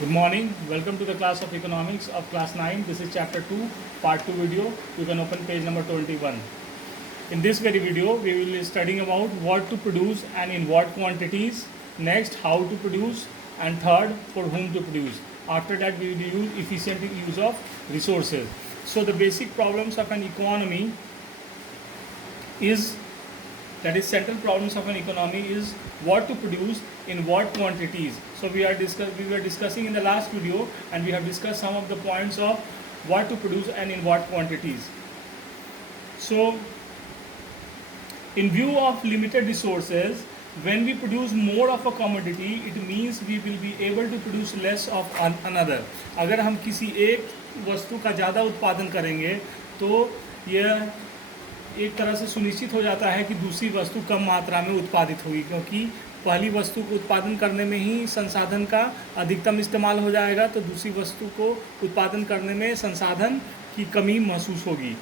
Good morning. Welcome to the class of economics of class 9. This is chapter 2, part 2 video. You can open page number 21. In this very video, we will be studying about what to produce and in what quantities. Next, how to produce, and third, for whom to produce. After that, we will use efficient use of resources. So the basic problems of an economy is, that is central problems of an economy is what to produce in what quantities. So we were discussing in the last video, and we have discussed some of the points of what to produce and in what quantities. So in view of limited resources, when we produce more of a commodity, it means we will be able to produce less of another. अगर हम किसी एक वस्तु का ज़्यादा उत्पादन करेंगे तो यह एक तरह से सुनिश्चित हो जाता है कि दूसरी वस्तु कम मात्रा में उत्पादित होगी, क्योंकि पहली वस्तु को उत्पादन करने में ही संसाधन का अधिकतम इस्तेमाल हो जाएगा, तो दूसरी वस्तु को उत्पादन करने में संसाधन की कमी महसूस होगी.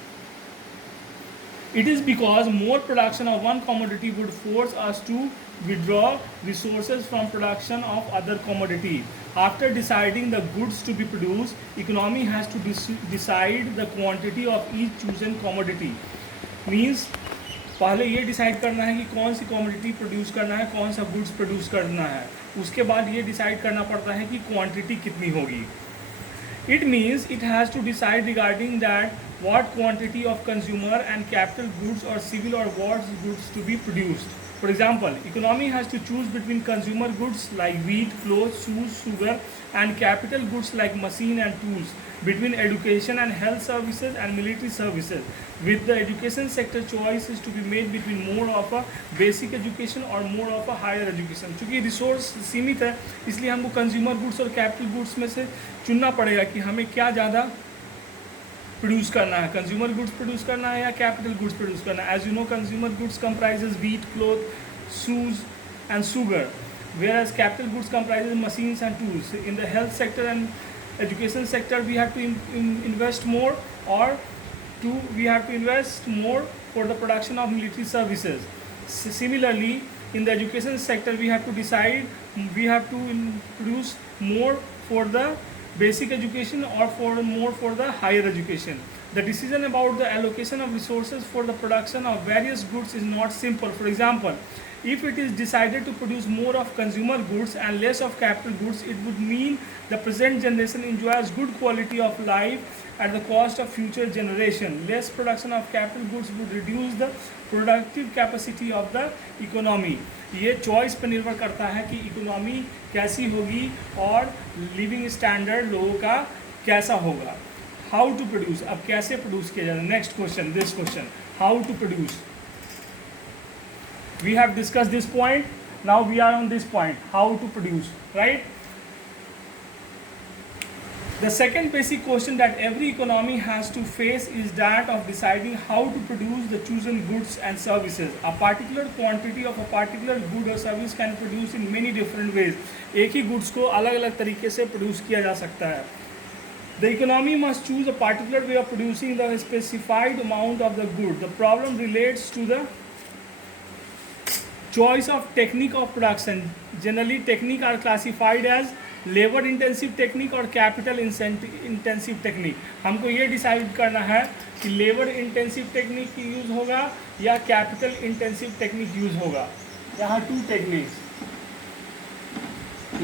It is because more production of one commodity would force us to withdraw resources from production of other commodity. After deciding the goods to be produced, economy has to decide the quantity of each chosen commodity. Means पहले ये decide करना है कि कौन सी commodity produce करना है, कौन सा गुड्स प्रोड्यूस करना है. उसके बाद ये डिसाइड करना पड़ता है कि क्वांटिटी कितनी होगी. It means it has to decide regarding that what quantity of consumer and capital goods or civil or war goods to be produced. For example, economy has to choose between consumer goods like wheat, clothes, shoes, sugar, and capital goods like machine and tools, between education and health services and military services. With the education sector, choice is to be made between more of a basic education or more of a higher education. चूँकि resource सीमित है, इसलिए हमको consumer goods और capital goods में से चुनना पड़ेगा कि हमें क्या ज़्यादा प्रोड्यूस करना है, कंज्यूमर गुड्स प्रोड्यूस करना है या कैपिटल गुड्स प्रोड्यूस करना है. As you know, consumer goods comprises wheat, cloth, shoes and sugar, whereas capital goods comprises machines and tools. In the health sector and education sector, we have to invest more, or we have to invest more for the production of military services. Similarly, in the education sector, we have to decide, we have to produce more for the basic education or more for the higher education. The decision about the allocation of resources for the production of various goods is not simple. For example, if it is decided to produce more of consumer goods and less of capital goods, it would mean the present generation enjoys good quality of life at the cost of future generation. Less production of capital goods would reduce the productive capacity of the economy. ये choice पर निर्भर करता है कि economy कैसी होगी और living standard लोगों का कैसा होगा. हाउ टू प्रोड्यूस, अब कैसे प्रोड्यूस किया जाए. Next question, this question, how to produce. We have discussed this point. Now we are on this point, how to produce, right? The second basic question that every economy has to face is that of deciding how to produce the chosen goods and services. A particular quantity of a particular good or service can produce in many different ways. एक ही goods को अलग अलग तरीके से produce किया जा सकता है. The economy must choose a particular way of producing the specified amount of the good. The problem relates to the choice of technique of production. Generally, technique are classified as labour intensive technique और capital intensive technique. हमको ये decide करना है कि labour intensive technique use होगा या capital intensive technique use होगा. यहाँ टू टेक्निक्स,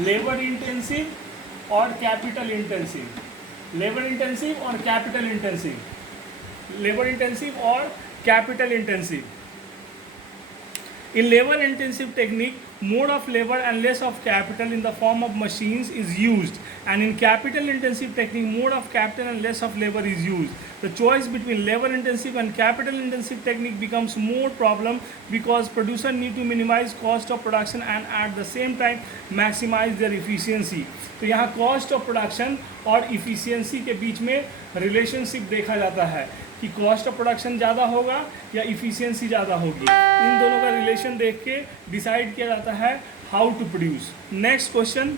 लेबर इंटेंसिव और कैपिटल इंटेंसिव. लेबर इंटेंसिव और कैपिटल इंटेंसिव. लेबर इंटेंसिव और capital intensive. In labor intensive technique, more of labor and less of capital in the form of machines is used, and in capital intensive technique, more of capital and less of labor is used. The choice between labor intensive and capital intensive technique becomes more problem because producers need to minimize cost of production and at the same time maximize their efficiency. तो यहाँ cost of production और efficiency के बीच में relationship देखा जाता है कि cost of production ज़्यादा होगा या इफ़िशियंसी ज़्यादा होगी. इन दोनों का रिलेशन देख के डिसाइड किया जाता है how to produce. Next question,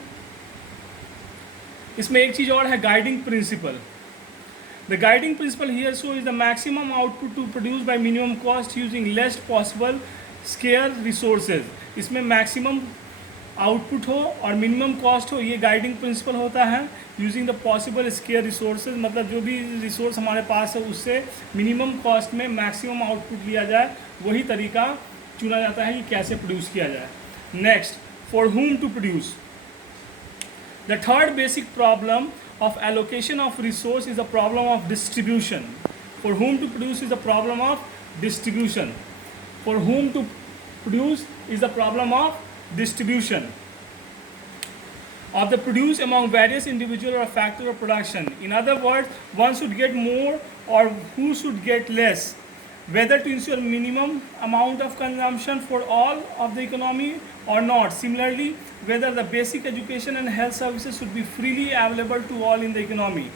इसमें एक चीज़ और है, guiding principle. The guiding principle here so is the maximum output to produce by minimum cost using least possible scarce resources. इसमें मैक्सिमम आउटपुट हो और मिनिमम कॉस्ट हो, ये गाइडिंग प्रिंसिपल होता है। Using the possible scarce resources, मतलब जो भी रिसोर्स हमारे पास है उससे मिनिमम कॉस्ट में मैक्सिमम आउटपुट लिया जाए, वही तरीका चुना जाता है कि कैसे प्रोड्यूस किया जाए। Next, for whom to produce. The third basic problem of allocation of resource is the problem of distribution. For whom to produce is the problem of distribution. For whom to produce is the problem of distribution of the produce among various individual or factor of production. In other words, one should get more or who should get less, whether to ensure minimum amount of consumption for all of the economy or not. Similarly, whether the basic education and health services should be freely available to all in the economy.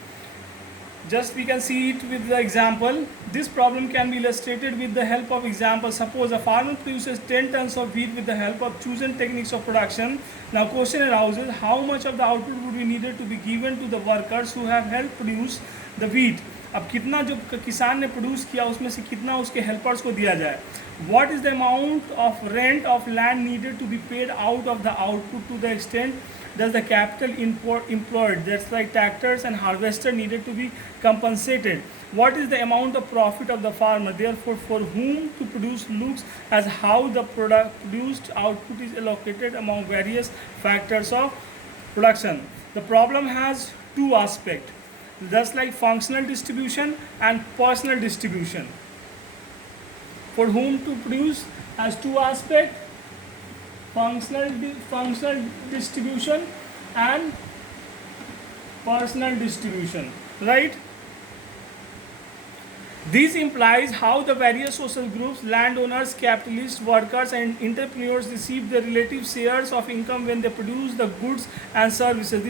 Just we can see it with the example. This problem can be illustrated with the help of example. Suppose a farmer produces 10 tons of wheat with the help of chosen techniques of production. Now question arises, how much of the output would be needed to be given to the workers who have helped produce the wheat? अब कितना जो किसान ने produce किया उसमें से कितना उसके हेल्पर्स को दिया जाए. What is the amount of rent of land needed to be paid out of the output? To the extent does the capital employed, that's like tractors and harvester, needed to be compensated? What is the amount of profit of the farmer? Therefore, for whom to produce looks as how the produced output is allocated among various factors of production. The problem has two aspects, just like functional distribution and personal distribution. For whom to produce has two aspects, functional distribution and personal distribution, right? This implies how the various social groups, landowners, capitalists, workers and entrepreneurs receive their relative shares of income when they produce the goods and services.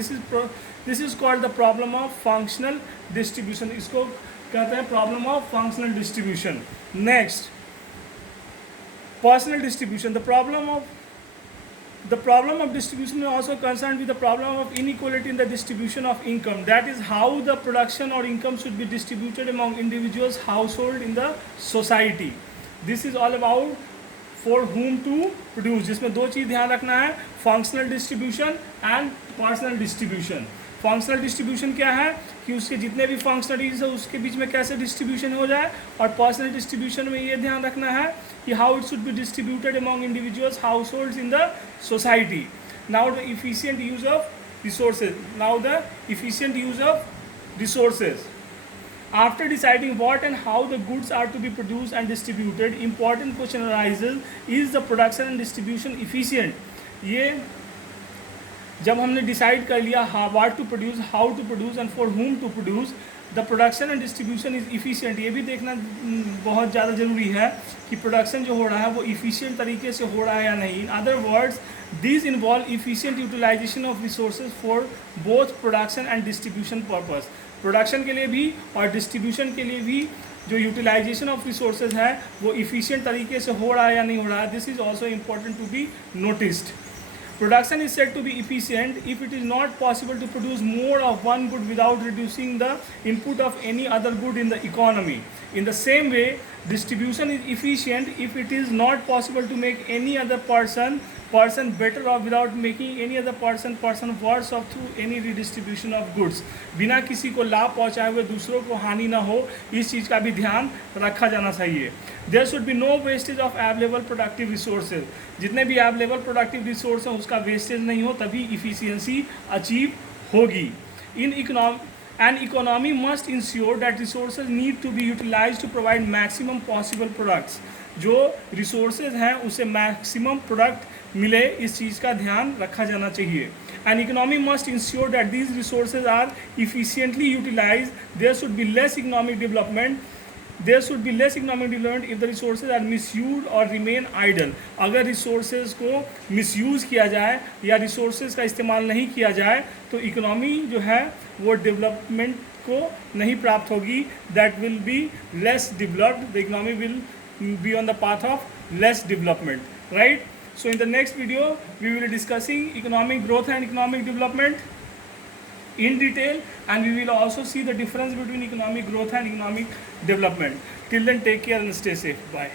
This is called the problem of functional distribution. इसको कहते हैं problem of functional distribution. Next, personal distribution. The problem of distribution is also concerned with the problem of inequality in the distribution of income. That is how the production or income should be distributed among individuals, household in the society. This is all about for whom to produce. जिसमें दो चीज़ ध्यान रखना है, functional distribution and personal distribution. Functional distribution क्या है कि उसके जितने भी फंक्शनलिटीज है उसके बीच में कैसे डिस्ट्रीब्यूशन हो जाए, और पर्सनल डिस्ट्रीब्यूशन में ये ध्यान रखना है कि how it should be distributed among individuals, house holds in the society. Now the efficient use of resources. After deciding what and how the goods are to be produced and distributed, important question arises, is the production and distribution efficient? ये जब हमने decide कर लिया what to produce, how to produce and for whom to produce, the production and distribution is efficient. ये भी देखना बहुत ज़्यादा ज़रूरी है कि प्रोडक्शन जो हो रहा है वो इफ़िशियंट तरीके से हो रहा है या नहीं. In other words, this involve efficient utilisation of resources for both production and distribution purpose. Production के लिए भी और डिस्ट्रीब्यूशन के लिए भी जो यूटिलाइजेशन ऑफ रिसोर्सेज है वो इफ़िशियंट तरीके से हो रहा है या नहीं हो रहा है. This is also important to be noticed. Production is said to be efficient if it is not possible to produce more of one good without reducing the input of any other good in the economy. In the same way, distribution is efficient if it is not possible to make any other person better off without making any other person worse off through any redistribution of goods. बिना किसी को लाभ पहुंचाए हुए दूसरों को हानि ना हो, इस चीज़ का भी ध्यान रखा जाना चाहिए. There should be no wastage of available productive resources. जितने भी available productive resource हैं उसका wastage नहीं हो, तभी efficiency achieve होगी. An economy must ensure that resources need to be utilized to provide maximum possible products. जो resources हैं उसे maximum product मिले, इस चीज़ का ध्यान रखा जाना चाहिए. An economy must ensure that these resources are efficiently utilized. There should be less economic development if the resources are misused or remain idle. अगर resources को misuse किया जाए या resources का इस्तेमाल नहीं किया जाए तो इकोनॉमी जो है वो डेवलपमेंट को नहीं प्राप्त होगी. That will be less developed. The economy will be on the path of less development, right? So in the next video we will be discussing economic growth and economic development in detail, and we will also see the difference between economic growth and economic development. Till then, take care and stay safe. Bye.